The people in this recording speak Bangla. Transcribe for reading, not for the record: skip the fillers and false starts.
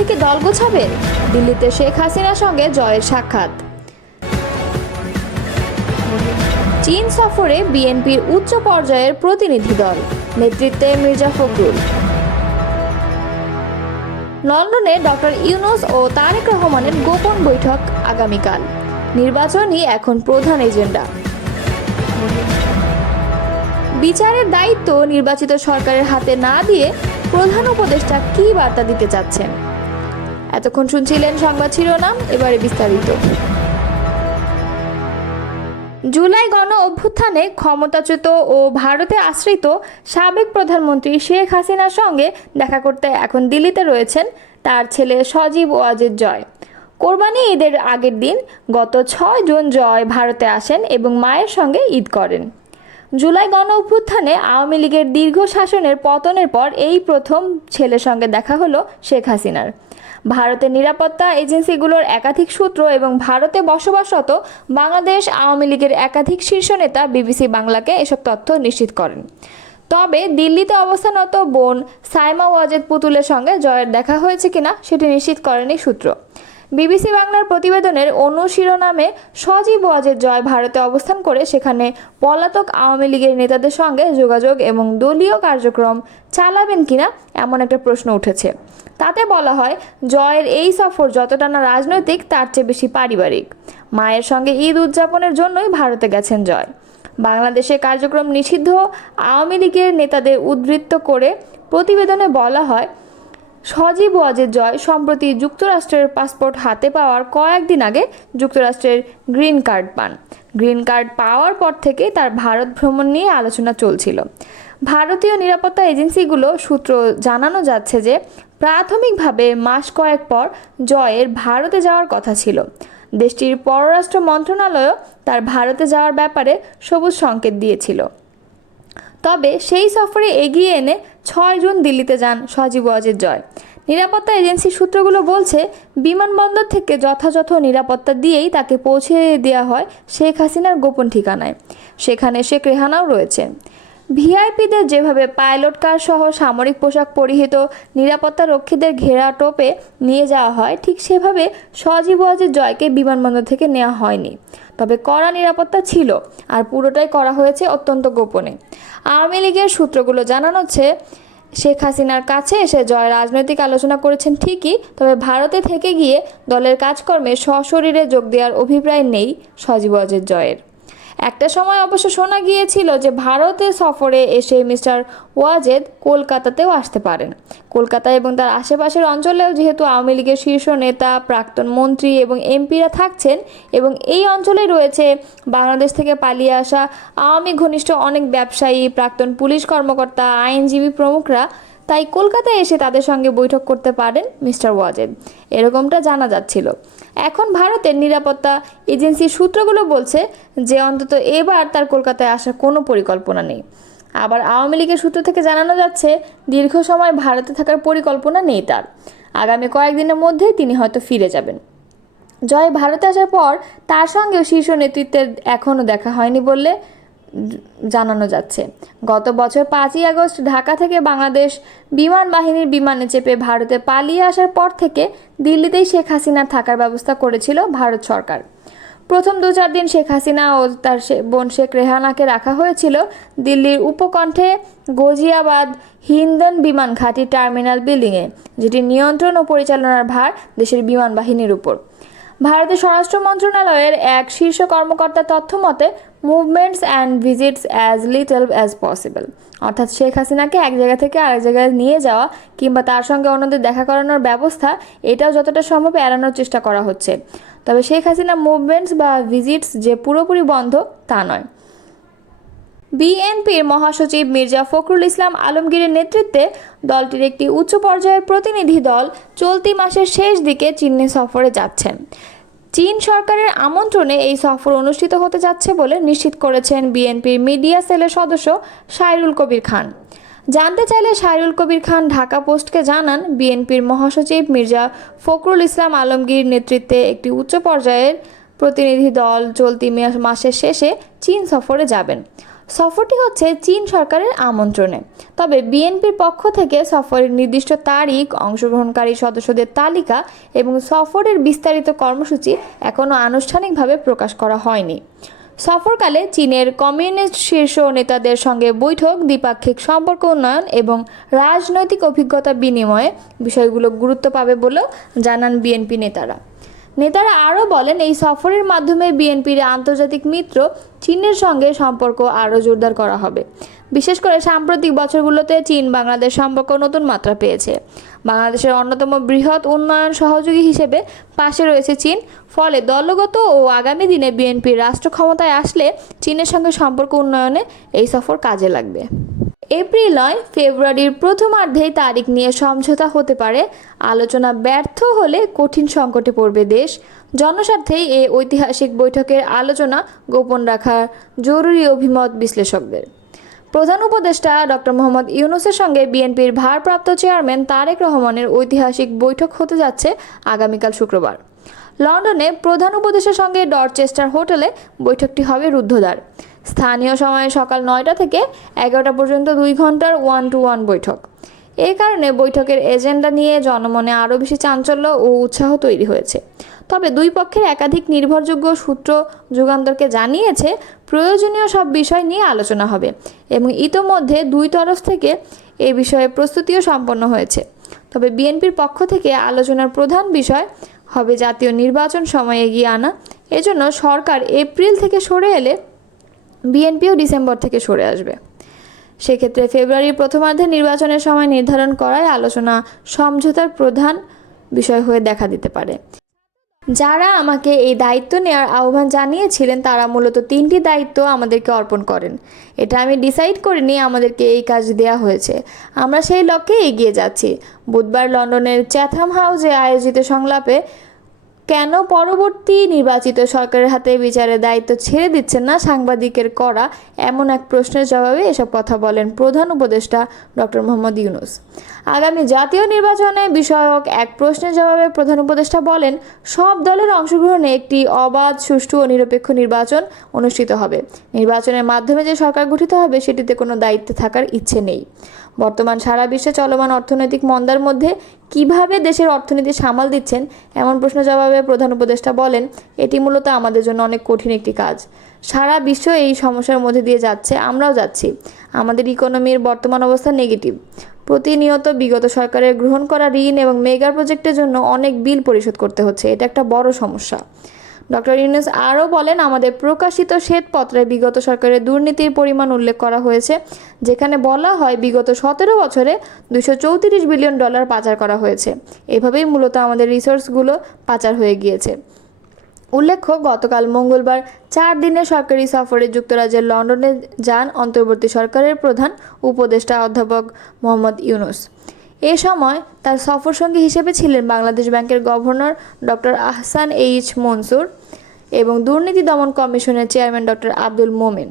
মধ্যে কি দল গোছাবেন? দিল্লিতে শেখ হাসিনার সঙ্গে জয়ের সাক্ষাৎ। চীন সফরে বিএনপির উচ্চ পর্যায়ের প্রতিনিধি দল, নেতৃত্বে মির্জা ফখরুল। লন্ডনে ডক্টর ইউনূস ও তারেক রহমানের গোপন বৈঠক আগামীকাল। নির্বাচনই এখন প্রধান এজেন্ডা। বিচারের দায়িত্ব নির্বাচিত সরকারের হাতে না দিয়ে প্রধান উপদেষ্টা কী বার্তা দিতে চাচ্ছেন? এতক্ষণ শুনছিলেন সংবাদ শিরোনাম, এবারে বিস্তারিত। জুলাই গণ অভ্যুত্থানে ক্ষমতাচ্যুত ও ভারতে আশ্রিত সাবেক প্রধানমন্ত্রী শেখ হাসিনার সঙ্গে দেখা করতে এখন দিল্লিতে রয়েছেন তার ছেলে সজীব ওয়াজেদ জয়। কোরবানি ঈদের আগের দিন গত 6 জুন জয় ভারতে আসেন এবং মায়ের সঙ্গে ঈদ করেন। জুলাই গণ অভ্যুত্থানে আওয়ামী লীগের দীর্ঘ শাসনের পতনের পর এই প্রথম ছেলের সঙ্গে দেখা হলো শেখ হাসিনার। ভারতের নিরাপত্তা এজেন্সিগুলোর একাধিক সূত্র এবং ভারতে বসবাসরত বাংলাদেশ আওয়ামী লীগের একাধিক শীর্ষ নেতা বিবিসি বাংলাকে এসব তথ্য নিশ্চিত করেন। তবে দিল্লিতে অবস্থানরত বোন সাইমা ওয়াজেদ পুতুলের সঙ্গে জয়ের দেখা হয়েছে কিনা সেটি নিশ্চিত করেনি সূত্র। বিবিসি বাংলার প্রতিবেদনের অনুশিরোনামে সজীব ওয়াজেদ জয় ভারতে অবস্থান করে সেখানে পলাতক আওয়ামী লীগের নেতাদের সঙ্গে যোগাযোগ এবং দলীয় কার্যক্রম চালাবেন কিনা এমন একটা প্রশ্ন উঠেছে। তাতে বলা হয়, জয়ের এই সফর যতটা না রাজনৈতিক তার চেয়ে বেশি পারিবারিক। মায়ের সঙ্গে ঈদ উদযাপনের জন্যই ভারতে গেছেন জয়। বাংলাদেশে কার্যক্রম নিষিদ্ধ আওয়ামী লীগের নেতাদের উদ্ধৃত করে প্রতিবেদনে বলা হয়, সজীব ওয়াজেদ জয় সম্প্রতি যুক্তরাষ্ট্রের পাসপোর্ট হাতে পাওয়ার কয়েকদিন আগে যুক্তরাষ্ট্রের গ্রিন কার্ড পান। গ্রিন কার্ড পাওয়ার পর থেকে তার ভারত ভ্রমণ নিয়ে আলোচনা চলছিল। ভারতীয় নিরাপত্তা এজেন্সিগুলো সূত্র জানানো যাচ্ছে যে প্রাথমিকভাবে মাস কয়েক পর জয়ের ভারতে যাওয়ার কথা ছিল। দেশটির পররাষ্ট্র মন্ত্রণালয়ও তার ভারতে যাওয়ার ব্যাপারে সবুজ সংকেত দিয়েছিল। তবে সেই সফরে এগিয়ে এনে 6 জুন দিল্লিতে যান সজীব ওয়াজেদ জয়। নিরাপত্তা এজেন্সি সূত্রগুলো বলছে, বিমানবন্দর থেকে যথাযথ নিরাপত্তা দিয়েই তাকে পৌঁছে দেওয়া হয় শেখ হাসিনার গোপন ঠিকানায়। সেখানে শেখ রেহানাও রয়েছেন। ভিআইপিদের যেভাবে পাইলট কার সহ সামরিক পোশাক পরিহিত নিরাপত্তা রক্ষীদের ঘেরা টোপে নিয়ে যাওয়া হয়, ঠিক সেভাবে সজীব ওয়াজেদ জয়কে বিমানবন্দর থেকে নেওয়া হয়নি। তবে কড়া নিরাপত্তা ছিল, আর পুরোটাই করা হয়েছে অত্যন্ত গোপনে। আওয়ামী লীগের সূত্রগুলো জানাচ্ছে, শেখ হাসিনার কাছে এসে জয় রাজনৈতিক আলোচনা করেছেন ঠিকই, তবে ভারতে থেকে গিয়ে দলের কাজকর্মে সশরীরে যোগ দেওয়ার অভিপ্রায় নেই সজীব ওয়াজেদ জয়ের। একটা সময় অবশ্য শোনা গিয়েছিল যে ভারতে সফরে এসে মিস্টার ওয়াজেদ কলকাতাতেও আসতে পারেন। কলকাতা এবং তার আশেপাশের অঞ্চলেও যেহেতু আওয়ামী লীগের শীর্ষ নেতা, প্রাক্তন মন্ত্রী এবং এমপিরা থাকছেন এবং এই অঞ্চলে রয়েছে বাংলাদেশ থেকে পালিয়ে আসা আওয়ামী ঘনিষ্ঠ অনেক ব্যবসায়ী, প্রাক্তন পুলিশ কর্মকর্তা, আইনজীবী প্রমুখরা, তাই কলকাতায় এসে তাদের সঙ্গে বৈঠক করতে পারেন মিস্টার ওয়াজেদ, এরকমটা জানা যাচ্ছিল। এখন ভারতের নিরাপত্তা এজেন্সির সূত্রগুলো বলছে যে অন্তত এবার তার কলকাতায় আসার কোনো পরিকল্পনা নেই। আবার আওয়ামী লীগের সূত্র থেকে জানানো যাচ্ছে, দীর্ঘ সময় ভারতে থাকার পরিকল্পনা নেই তার। আগামী কয়েকদিনের মধ্যে তিনি হয়তো ফিরে যাবেন। জয় ভারতে আসার পর তার সঙ্গেও শীর্ষ নেতৃত্বের এখনও দেখা হয়নি বললে জানানো যাচ্ছে। গত বছর 5ই আগস্ট ঢাকা থেকে বাংলাদেশ বিমান বাহিনীর বিমানে চেপে ভারতে পালিয়ে আসার পর থেকে দিল্লিতেই শেখ হাসিনার থাকার ব্যবস্থা করেছিল ভারত সরকার। প্রথম 2-4 দিন শেখ হাসিনা ও তার বোন শেখ রেহানাকে রাখা হয়েছিল দিল্লির উপকণ্ঠে গাজিয়াবাদ হিন্দন বিমান ঘাঁটি টার্মিনাল বিল্ডিংয়ে, যেটি নিয়ন্ত্রণ ও পরিচালনার ভার দেশের বিমান বাহিনীর উপর। ভারতের স্বরাষ্ট্র মন্ত্রণালয়ের এক শীর্ষ কর্মকর্তার তথ্য মতে, movements and visits as little as possible, অর্থাৎ শেখ হাসিনাকে এক জায়গা থেকে আরেক জায়গায় নিয়ে যাওয়া কিংবা তার সঙ্গে অন্যদের দেখা করানোর ব্যবস্থা, এটাও যতটা সম্ভব এড়ানোর চেষ্টা করা হচ্ছে। তবে শেখ হাসিনা মুভমেন্টস বা ভিজিটস যে পুরোপুরি বন্ধ তা নয়। বিএনপির মহাসচিব মির্জা ফখরুল ইসলাম আলমগীরের নেতৃত্বে দলটির একটি উচ্চ পর্যায়ের প্রতিনিধি দল চলতি মাসের শেষ দিকে চীন সফরে যাচ্ছেন। চীন সরকারের আমন্ত্রণে এই সফর অনুষ্ঠিত হতে যাচ্ছে বলে নিশ্চিত করেছেন বিএনপির মিডিয়া সেলের সদস্য সাইরুল কবির খান। জানতে চাইলে সাইরুল কবির খান ঢাকা পোস্টকে জানান, বিএনপির মহাসচিব মির্জা ফখরুল ইসলাম আলমগীর নেতৃত্বে একটি উচ্চ পর্যায়ের প্রতিনিধি দল চলতি মাসের শেষে চীন সফরে যাবেন। সফরটি হচ্ছে চীন সরকারের আমন্ত্রণে, তবে বিএনপির পক্ষ থেকে সফরের নির্দিষ্ট তারিখ, অংশগ্রহণকারী সদস্যদের তালিকা এবং সফরের বিস্তারিত কর্মসূচি এখনও আনুষ্ঠানিকভাবে প্রকাশ করা হয়নি। সফরকালে চীনের কমিউনিস্ট শীর্ষ নেতাদের সঙ্গে বৈঠক, দ্বিপাক্ষিক সম্পর্ক উন্নয়ন এবং রাজনৈতিক অভিজ্ঞতা বিনিময়ে বিষয়গুলো গুরুত্ব পাবে বলেও জানান বিএনপি নেতারা আরও বলেন, এই সফরের মাধ্যমে বিএনপির আন্তর্জাতিক মিত্র চীনের সঙ্গে সম্পর্ক আরও জোরদার করা হবে। বিশেষ করে সাম্প্রতিক বছরগুলোতে চীন বাংলাদেশ সম্পর্ক নতুন মাত্রা পেয়েছে। বাংলাদেশের অন্যতম বৃহৎ উন্নয়ন সহযোগী হিসেবে পাশে রয়েছে চীন। ফলে দলগত ও আগামী দিনে বিএনপির রাষ্ট্র ক্ষমতায় আসলে চীনের সঙ্গে সম্পর্ক উন্নয়নে এই সফর কাজে লাগবে। এপ্রিল নয়, ফেব্রুয়ারির প্রথমার্ধেই তারিখ নিয়ে সমঝোতা হতে পারে। আলোচনা ব্যর্থ হলে কঠিন সংকটে পড়বে দেশ। জনস্বার্থেই এই ঐতিহাসিক বৈঠকের আলোচনা গোপন রাখার জরুরি অভিমত বিশ্লেষকদের। প্রধান উপদেষ্টা ডক্টর মোহাম্মদ ইউনূসের সঙ্গে বিএনপির ভারপ্রাপ্ত চেয়ারম্যান তারেক রহমানের ঐতিহাসিক বৈঠক হতে যাচ্ছে আগামীকাল শুক্রবার। লন্ডনে প্রধান উপদেষ্টার সঙ্গে ডরচেস্টার হোটেলে বৈঠকটি হবে রুদ্ধদ্বার। স্থানীয় সময়ে সকাল 9টা থেকে 11টা পর্যন্ত 2 ঘন্টার 1-to-1 বৈঠক। এই কারণে বৈঠকের এজেন্ডা নিয়ে জনমনে আরও বেশি চাঞ্চল্য ও উৎসাহ তৈরি হয়েছে। তবে দুই পক্ষের একাধিক নির্ভরযোগ্য সূত্র যুগান্তরকে জানিয়েছে, প্রয়োজনীয় সব বিষয় নিয়ে আলোচনা হবে এবং ইতোমধ্যে দুই তরফ থেকে এই বিষয়ে প্রস্তুতিও সম্পন্ন হয়েছে। তবে বিএনপির পক্ষ থেকে আলোচনার প্রধান বিষয় হবে জাতীয় নির্বাচন সময় এগিয়ে আনা। এজন্য সরকার এপ্রিল থেকে সরে এলে বিএনপিও ডিসেম্বর থেকে সরে আসবে। সেক্ষেত্রে ফেব্রুয়ারির প্রথমার্ধে নির্বাচনের সময় নির্ধারণ করায় আলোচনা সমঝোতার প্রধান বিষয় হয়ে দেখা দিতে পারে। যারা আমাকে এই দায়িত্ব নেওয়ার আহ্বান জানিয়েছিলেন তারা মূলত 3টি দায়িত্ব আমাদেরকে অর্পণ করেন। এটা আমি ডিসাইড করিনি, আমাদেরকে এই কাজ দেওয়া হয়েছে। আমরা সেই লক্ষ্যে এগিয়ে যাচ্ছি। বুধবার লন্ডনের চ্যাথাম হাউসে আয়োজিত সংলাপে কেন পরবর্তী নির্বাচিত সরকারের হাতে বিচারের দায়িত্ব ছেড়ে দিচ্ছেন না সাংবাদিকের করা এমন এক প্রশ্নের জবাবে এসব কথা বলেন প্রধান উপদেষ্টা ডক্টর মোহাম্মদ ইউনূস। আগামী জাতীয় নির্বাচনে বিষয়ক এক প্রশ্নের জবাবে প্রধান উপদেষ্টা বলেন, সব দলের অংশগ্রহণে একটি অবাধ, সুষ্ঠু ও নিরপেক্ষ নির্বাচন অনুষ্ঠিত হবে। নির্বাচনের মাধ্যমে যে সরকার গঠিত হবে সেটিতে কোনো দায়িত্বে থাকার ইচ্ছে নেই। বর্তমান সারা বিশ্বে চলমান অর্থনৈতিক মন্দার মধ্যে কিভাবে দেশের অর্থনীতি সামাল দিচ্ছেন এমন প্রশ্নের জবাবে প্রধান উপদেষ্টা বলেন, এটি মূলত আমাদের জন্য অনেক কঠিন একটি কাজ। সারা বিশ্ব এই সমস্যার মধ্যে দিয়ে যাচ্ছে, আমরাও যাচ্ছি। আমাদের ইকোনমির বর্তমান অবস্থা নেগেটিভ। প্রতিনিয়ত বিগত সরকারের গ্রহণ করা ঋণ এবং মেগা প্রজেক্টের জন্য অনেক বিল পরিশোধ করতে হচ্ছে। এটা একটা বড় সমস্যা। ডক্টর ইউনূস আরও বলেন, আমাদের প্রকাশিত শ্বেতপত্রে বিগত সরকারের দুর্নীতির পরিমাণ উল্লেখ করা হয়েছে, যেখানে বলা হয় বিগত 17 বছরে $234 বিলিয়ন পাচার করা হয়েছে। এভাবেই মূলত আমাদের রিসোর্সগুলো পাচার হয়ে গিয়েছে। উল্লেখ্য, গতকাল মঙ্গলবার 4 দিনের সরকারি সফরে যুক্তরাজ্যের লন্ডনে যান অন্তর্বর্তী সরকারের প্রধান উপদেষ্টা অধ্যাপক মোহাম্মদ ইউনূস। এ সময় তার সফরসঙ্গী হিসেবে ছিলেন বাংলাদেশ ব্যাংকের governor doctor Ahsan H Mansur এবং দুর্নীতি দমন কমিশনের চেয়ারম্যান ডক্টর আব্দুল মোমেন।